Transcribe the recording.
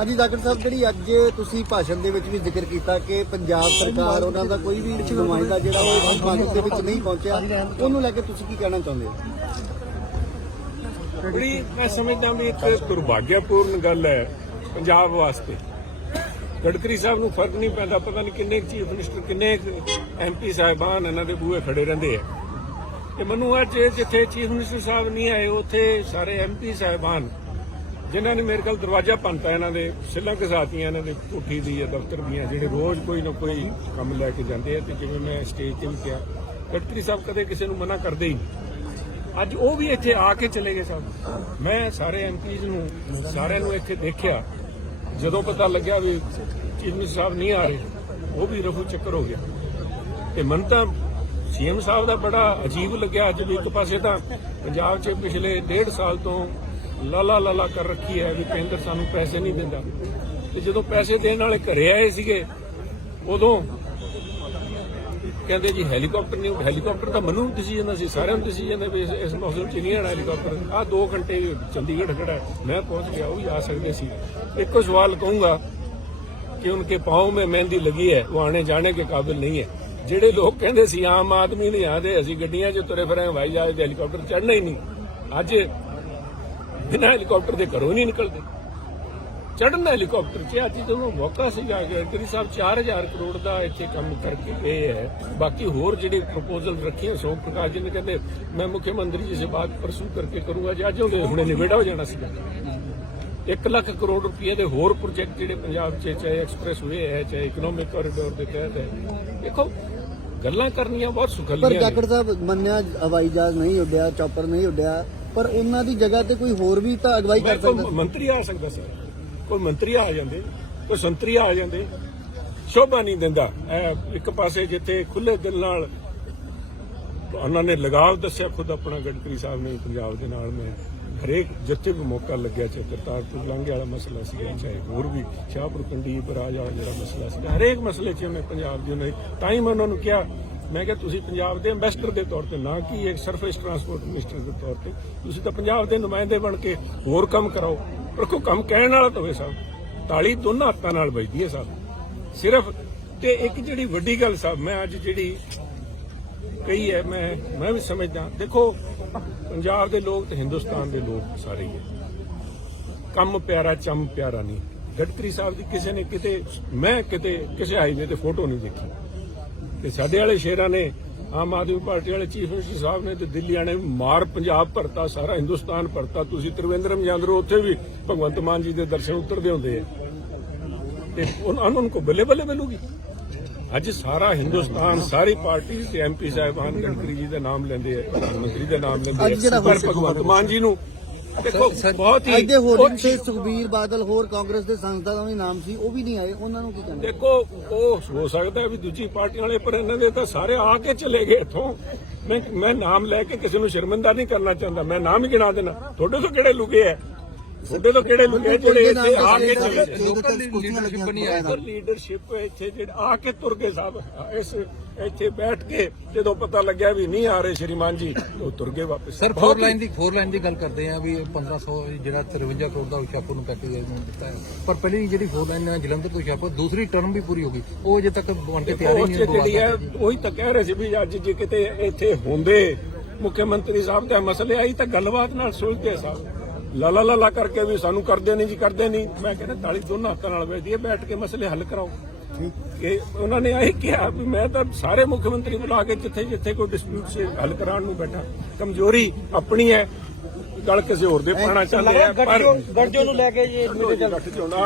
ਹਾਂਜੀ ਡਾਕਟਰ ਸਾਹਿਬ, ਜਿਹੜੀ ਅੱਜ ਤੁਸੀਂ ਭਾਸ਼ਣ ਦੇ ਵਿੱਚ ਵੀ ਜ਼ਿਕਰ ਕੀਤਾ ਕਿ ਪੰਜਾਬ ਸਰਕਾਰ, ਉਹਨਾਂ ਦਾ ਕੋਈ ਵੀ ਨੁਮਾਇੰਦਾ ਜਿਹੜਾ ਉਹ ਭਾਰਤ ਦੇ ਵਿੱਚ ਨਹੀਂ ਪਹੁੰਚਿਆ, ਉਹਨੂੰ ਲੈ ਕੇ ਤੁਸੀਂ ਕੀ ਕਹਿਣਾ ਚਾਹੁੰਦੇ ਹੋ? ਬੜੀ ਮੈਂ ਸਮਝਦਾ ਵੀ ਇੱਕ ਦੁਰਭਾਗਿਆਪੂਰਨ ਗੱਲ ਹੈ ਪੰਜਾਬ ਵਾਸਤੇ। ਗਡਕਰੀ ਸਾਹਿਬ ਨੂੰ ਫ਼ਰਕ ਨਹੀਂ ਪੈਂਦਾ, ਪਤਾ ਨਹੀਂ ਕਿੰਨੇ ਚੀਫ ਮਿਨਿਸਟਰ, ਕਿੰਨੇ ਐਮਪੀ ਸਾਹਿਬਾਨ ਇਹਨਾਂ ਦੇ ਬੂਹੇ ਖੜੇ ਰਹਿੰਦੇ ਆ। ਤੇ ਮੈਨੂੰ ਅੱਜ ਜਿੱਥੇ ਚੀਫ ਮਿਨਿਸਟਰ ਸਾਹਿਬ ਨਹੀਂ ਆਏ, ਉੱਥੇ ਸਾਰੇ ਐਮਪੀ ਸਾਹਿਬਾਨ ਜਿਨ੍ਹਾਂ ਨੇ ਮੇਰੇ ਕੋਲ ਦਰਵਾਜ਼ਾ ਪੰਤਾ ਇਹਨਾਂ ਦੇ, ਸਿੱਲਾਂ ਘਸਾਤੀਆਂ ਇਹਨਾਂ ਦੇ ਕੋਠੀ ਦੀ ਜਾਂ ਦਫ਼ਤਰ ਦੀਆਂ, ਜਿਹੜੇ ਰੋਜ਼ ਕੋਈ ਨਾ ਕੋਈ ਕੰਮ ਲੈ ਕੇ ਜਾਂਦੇ ਆ ਤੇ ਜਿਵੇਂ ਮੈਂ ਸਟੇਜ ਤੇ ਵੀ ਕਿਹਾ, ਗਡਕਰੀ ਸਾਹਿਬ ਕਦੇ ਕਿਸੇ ਨੂੰ ਮਨਾ ਕਰਦੇ ਹੀ ਨਹੀਂ। ਅੱਜ ਉਹ ਵੀ ਇੱਥੇ ਆ ਕੇ ਚਲੇ ਗਏ ਸਭ। ਮੈਂ ਸਾਰੇ ਐਮਪੀਜ਼ ਨੂੰ, ਸਾਰਿਆਂ ਨੂੰ ਇੱਥੇ ਦੇਖਿਆ। ਜਦੋਂ ਪਤਾ ਲੱਗਿਆ ਵੀ ਚੀਫ ਮਿਨਿਸਟਰ ਸਾਹਿਬ ਨਹੀਂ ਆ ਰਹੇ, ਉਹ ਵੀ ਰਫੂ ਚੱਕਰ ਹੋ ਗਿਆ। ਤੇ ਮਨ ਤਾਂ ਸੀਐਮ ਸਾਹਿਬ ਦਾ ਬੜਾ ਅਜੀਬ ਲੱਗਿਆ ਅੱਜ ਵੀ ਇੱਕ ਪਾਸੇ ਤਾਂ ਪੰਜਾਬ 'ਚ ਪਿਛਲੇ ਡੇਢ ਸਾਲ ਤੋਂ ਲਾਲਾ ਲਾਲਾ ਕਰ ਰੱਖੀ ਹੈ ਵੀ ਕੇਂਦਰ ਸਾਨੂੰ ਪੈਸੇ ਨਹੀਂ ਦਿੰਦਾ। ਤੇ ਜਦੋਂ ਪੈਸੇ ਦੇਣ ਵਾਲੇ ਘਰੇ ਆਏ ਸੀਗੇ, ਉਦੋਂ ਕਹਿੰਦੇ ਜੀ ਹੈਲੀਕਾਪਟਰ ਨਹੀਂ, ਹੈਲੀਕਾਪਟਰ ਤਾਂ ਮੈਨੂੰ ਡਿਸੀਜਨ ਸੀ, ਸਾਰਿਆਂ ਨੂੰ ਡਿਸੀਜਨ ਹੈ ਵੀ ਇਸ ਮੌਸਮ 'ਚ ਨਹੀਂ ਆਣਾ ਹੈਲੀਕਾਪਟਰ। ਆ 2 ਘੰਟੇ ਚੰਡੀਗੜ੍ਹ ਖੜਾ ਮੈਂ ਪਹੁੰਚ ਗਿਆ, ਉਹ ਵੀ ਆ ਸਕਦੇ ਸੀ। ਇੱਕੋ ਸਵਾਲ ਕਹੂੰਗਾ ਕਿ ਉਨਕੇ ਪਾਉ ਮੇ ਮਹਿੰਦੀ ਲੱਗੀ ਹੈ, ਉਹ ਆਣੇ ਜਾਣੇ ਕੇ ਕਾਬਿਲ ਨਹੀਂ ਹੈ। ਜਿਹੜੇ ਲੋਕ ਕਹਿੰਦੇ ਸੀ, ਆਮ ਆਦਮੀ ਨਹੀਂ ਆਦੇ ਅਸੀਂ ਗੱਡੀਆਂ 'ਚ ਤੁਰੇ ਫਿਰਾਂ ਹਵਾਈ ਜਹਾਜ਼ ਹੈਲੀਕਾਪਟਰ ਚੜਨਾ ਹੀ ਨਹੀਂ। ਅੱਜ ਬਿਨਾਂ ਹੈਲੀਕਾਪਟਰ ਦੇ ਘਰੋਂ ਨਹੀਂ ਨਿਕਲਦੇ। ਚੜਨਾ ਹੈਲੀਕਾਪਟਰ 'ਚ ਅੱਜ ਜਦੋਂ ਮੌਕਾ ਸੀਗਾ ਕਿ ਗਰੀ ਸਾਹਿਬ 4000 ਕਰੋੜ ਦਾ ਇੱਥੇ ਕੰਮ ਕਰਕੇ ਗਏ ਹੈ। ਬਾਕੀ ਹੋਰ ਜਿਹੜੇ ਪ੍ਰਪੋਜ਼ਲ ਰੱਖੇ ਸੋਮ ਪ੍ਰਕਾਸ਼ ਜੀ ਨੇ ਕਹਿੰਦੇ ਮੈਂ ਮੁੱਖ ਮੰਤਰੀ ਜੀ ਸੇ ਬਾਤ ਪਰਸੂ ਕਰਕੇ ਕਰੂੰਗਾ। ਜੇ ਅੱਜ ਉਹਦੇ ਹੁਣੇ ਨਿਬੇੜਾ ਹੋ ਜਾਣਾ ਸੀਗਾ। 1 ਲੱਖ ਕਰੋੜ ਰੁਪਏ ਦੇ ਹੋਰ ਪ੍ਰੋਜੈਕਟ ਜਿਹੜੇ ਪੰਜਾਬ 'ਚ ਚਾਹੇ ਐਕਸਪ੍ਰੈਸ ਵੇ ਹੈ ਚਾਹੇ ਇਕਨੋਮਿਕ ਕੋਰੀਡੋਰ ਦੇ ਤਹਿਤ ਹੈ। ਦੇਖੋ ਗੱਲਾਂ ਕਰਨੀਆਂ ਬਹੁਤ ਪਰ ਸੁਖਲੀਆਂ ਨੇ। ਡਾਕਟਰ ਸਾਹਿਬ ਮੰਨਿਆ ਹਵਾਈ ਜਹਾਜ਼ ਨਹੀਂ ਉੱਡਿਆ ਚੌਪਰ ਨਹੀਂ ਉੱਡਿਆ। ਪਰ ਉਹਨਾਂ ਦੀ ਜਗ੍ਹਾ ਤੇ ਕੋਈ ਹੋਰ ਵੀ ਤਾਂ ਅਗਵਾਈ ਕਰ ਕੋਈ ਸਕਦਾ ਮੰਤਰੀ ਆ ਸਕਦਾ ਸੀ। ਕੋਈ ਮੰਤਰੀ ਆ ਜਾਂਦੇ ਕੋਈ ਸੰਤਰੀ ਆ ਜਾਂਦੇ ਸ਼ੋਭਾ ਨਹੀਂ ਦਿੰਦਾ। ਇੱਕ ਪਾਸੇ ਜਿੱਥੇ ਖੁੱਲੇ ਦਿਲ ਨਾਲ ਉਹਨਾਂ ਨੇ ਲਗਾਵ ਦੱਸਿਆ ਖੁਦ ਆਪਣਾ ਗਡਕਰੀ ਸਾਹਿਬ ਨੇ ਪੰਜਾਬ ਦੇ ਨਾਲ ਮੈਂ ਹਰੇਕ ਜਿੱਥੇ ਵੀ ਮੌਕਾ ਲੱਗਿਆ ਚਾਹੇ ਕਰਤਾਰਪੁਰ ਲਾਂਘੇ ਵਾਲਾ ਮਸਲਾ ਸੀ ਚਾਹੇ ਹੋਰ ਵੀ ਸ਼ਾਹਪੁਰ ਕੰਡੀ ਬਰਾਜ ਵਾਲਾ ਜਿਹੜਾ ਮਸਲਾ ਸੀ ਹਰੇਕ ਮਸਲੇ 'ਚ ਮੈਂ ਪੰਜਾਬ ਦੀ ਉਹਨਾਂ ਤਾਂ ਹੀ ਮੈਂ ਉਹਨਾਂ ਨੂੰ ਕਿਹਾ ਮੈਂ ਕਿਹਾ ਤੁਸੀਂ ਪੰਜਾਬ ਦੇ ਐਮਬੈਸਡਰ ਦੇ ਤੌਰ ਤੇ, ਨਾ ਕਿ ਇੱਕ ਸਰਫੇਸ ਟਰਾਂਸਪੋਰਟ ਮਿਨਿਸਟਰ ਦੇ ਤੌਰ ਤੇ, ਤੁਸੀਂ ਤਾਂ ਪੰਜਾਬ ਦੇ ਨੁਮਾਇੰਦੇ ਬਣ ਕੇ ਹੋਰ ਕੰਮ ਕਰਾਓ। ਪਰ ਕੋਈ ਕੰਮ ਕਹਿਣ ਵਾਲਾ ਤਾਂ ਹੋਵੇ ਸਾਹਿਬ ਤਾਲੀ ਦੋਨਾਂ ਹੱਥਾਂ ਨਾਲ ਵੱਜਦੀ ਹੈ ਸਾਹਿਬ ਸਿਰਫ ਤੇ ਇੱਕ ਜਿਹੜੀ ਵੱਡੀ ਗੱਲ ਸਾਹਿਬ ਮੈਂ ਅੱਜ ਜਿਹੜੀ ਕਹੀ ਹੈ, ਮੈਂ ਮੈਂ ਵੀ ਸਮਝਦਾ, ਦੇਖੋ, ਪੰਜਾਬ ਦੇ ਲੋਕ ਤੇ ਹਿੰਦੁਸਤਾਨ ਦੇ ਲੋਕ ਸਾਰੇ ਹੀ ਹੈ। ਕੰਮ ਪਿਆਰਾ, ਚੰਮ ਪਿਆਰਾ ਨਹੀਂ। ਗਡਕਰੀ ਸਾਹਿਬ ਦੀ ਕਿਸੇ ਨੇ ਕਿਤੇ, ਮੈਂ ਕਿਤੇ ਕਿਸੇ ਹਾਈਵੇ ਤੇ ਫੋਟੋ ਨਹੀਂ ਦੇਖੀ। ਤੇ ਸਾਡੇ ਵਾਲੇ ਸ਼ੇਰਾਂ ਨੇ ਆਮ ਆਦਮੀ ਪਾਰਟੀ ਵਾਲੇ ਚੀਫ ਮਿਨਿਸਟਰ ਸਾਹਿਬ ਨੇ ਤੇ ਦਿੱਲੀ ਨੇ ਮਾਰ ਪੰਜਾਬ ਭਰਤਾ ਸਾਰਾ ਹਿੰਦੁਸਤਾਨ ਭਰਤਾ। ਤੁਸੀਂ ਤ੍ਰਿਵੇਂਦਰਮ ਜਾਂਦਰੋ ਉੱਥੇ ਵੀ ਭਗਵੰਤ ਮਾਨ ਜੀ ਦੇ ਦਰਸ਼ਨ ਉਤਰਦੇ ਹੁੰਦੇ ਆ। ਤੇ ਉਹਨਾਂ ਨੂੰ ਕੋ ਬੱਲੇ ਬੱਲੇ ਮਿਲੂਗੀ? ਅੱਜ ਸਾਰਾ ਹਿੰਦੁਸਤਾਨ ਸਾਰੀ ਪਾਰਟੀ ਤੇ ਐਮਪੀ ਸਾਹਿਬਾਨ ਗਡਕਰੀ ਜੀ ਦਾ ਨਾਮ ਲੈਂਦੇ ਆ ਪ੍ਰਧਾਨ ਮੰਤਰੀ ਦਾ ਨਾਮ ਲੈਂਦੇ ਆ। ਪਰ ਭਗਵੰਤ ਮਾਨ ਜੀ ਨੂੰ ਦੇਖੋ ਬਹੁਤ ਹੀ ਅੱਜ ਦੇ ਹੋਰਡਿੰਗ ਉੱਚ- ਤੇ ਸੁਖਬੀਰ ਬਾਦਲ ਹੋਰ ਕਾਂਗਰਸ ਦੇ ਸੰਸਦਾਂ ਦਾ ਵੀ ਨਾਮ ਸੀ ਉਹ ਵੀ ਨਹੀਂ ਆਏ ਉਹਨਾਂ ਨੂੰ ਕੀ ਕਹਿੰਦੇ ਦੇਖੋ ਉਹ ਹੋ ਸਕਦਾ ਵੀ ਦੂਜੀ ਪਾਰਟੀ ਵਾਲੇ ਪਰ ਇਹਨਾਂ ਦੇ ਤਾਂ ਸਾਰੇ ਆ ਕੇ ਚਲੇ ਗਏ ਇੱਥੋਂ। ਮੈਂ ਮੈਂ ਨਾਮ ਲੈ ਕੇ ਕਿਸੇ ਨੂੰ ਸ਼ਰਮਿੰਦਾ ਨਹੀਂ ਕਰਨਾ ਚਾਹੁੰਦਾ। ਮੈਂ ਨਾਮ ਹੀ ਗਿਣਾ ਦੇਣਾ। ਤੁਹਾਡੇ ਤੋਂ ਕਿਹੜੇ ਲੁਕੇ ਆ ਤੁਹਾਡੇ ਤੋਂ ਕਿਹੜੇ ਲੁਕੇ ਜਿਹੜੇ ਇੱਥੇ? ਆ ਕੇ ਚਲੇ। ਲੀਡਰਸ਼ਿਪ ਇੱਥੇ ਜਿਹੜੇ ਆ ਕੇ ਤੁਰ ਗਏ ਸਾਹਿਬ ਇਸ ਇੱਥੇ ਬੈਠ ਕੇ ਜਦੋਂ ਪਤਾ ਲੱਗਿਆ ਵੀ ਨਹੀਂ ਆ ਰਹੇ ਸ਼੍ਰੀਮਾਨ ਜੀ ਉਹ ਤੁਰ ਗਏ ਵਾਪਸ। ਸਰ ਫੋਰ ਲਾਈਨ ਦੀ ਫੋਰ ਲਾਈਨ ਦੀ ਗੱਲ ਕਰਦੇ ਆ ਵੀ 1500 ਜਿਹੜਾ 53 ਕਰੋੜ ਦਾ ਹੁਸ਼ਿਆਰਪੁਰ ਨੂੰ ਪੈਕੇਜ ਨੂੰ ਦਿੱਤਾ ਹੈ। ਪਰ ਪਹਿਲੀ ਜਿਹੜੀ ਫੋਰ ਲਾਈਨ ਹੈ ਜਲੰਧਰ ਤੋਂ ਹੁਸ਼ਿਆਰਪੁਰ ਦੂਸਰੀ ਟਰਮ ਵੀ ਪੂਰੀ ਹੋ ਗਈ। ਉਹ ਅਜੇ ਤੱਕ ਬਣ ਕੇ ਤਿਆਰ ਨਹੀਂ ਹੋਈ ਜਿਹੜੀ ਹੈ ਉਹੀ ਤਾਂ ਕਹਿ ਰਹੇ ਸੀ ਵੀ ਅੱਜ ਜੇ ਕਿਤੇ ਇੱਥੇ ਹੁੰਦੇ ਮੁੱਖ ਮੰਤਰੀ ਸਾਹਿਬ ਦਾ ਮਸਲੇ ਆਈ ਤਾਂ ਗੱਲਬਾਤ ਨਾਲ ਸੁਲਝਦੇ ਸਾਹਿਬ ਲਾਲਾ ਲਾਲਾ ਕਰਕੇ ਵੀ ਸਾਨੂੰ ਕਰਦੇ ਨਹੀਂ ਜੀ ਕਰਦੇ ਨਹੀਂ। ਮੈਂ ਕਹਿੰਦਾ ਤਾਲੀ ਦੋਨਾਂ ਹੱਥਾਂ ਨਾਲ ਹੈ ਬੈਠ ਕੇ ਮਸਲੇ ਹੱਲ ਕਰਾਓ। ਕਿ ਉਹਨਾਂ ਨੇ ਇਹ ਕਿਹਾ ਵੀ ਮੈਂ ਤਾਂ ਸਾਰੇ ਮੁੱਖ ਮੰਤਰੀ ਬੁਲਾ ਕੇ ਜਿੱਥੇ ਜਿੱਥੇ ਕੋਈ ਡਿਸਪਿਊਟ ਸੇ ਹੱਲ ਕਰਾਉਣ ਨੂੰ ਬੈਠਾ। ਕਮਜ਼ੋਰੀ ਆਪਣੀ ਹੈ ਗੱਲ ਕਿਸੇ ਹੋਰ ਦੇ ਪਾਣਾ ਚਾਹੁੰਦੇ ਆ ਪਰ ਗਰਜੋ ਨੂੰ ਲੈ ਕੇ ਜੀ ਗੱਠ ਚੋਂ ਨਾ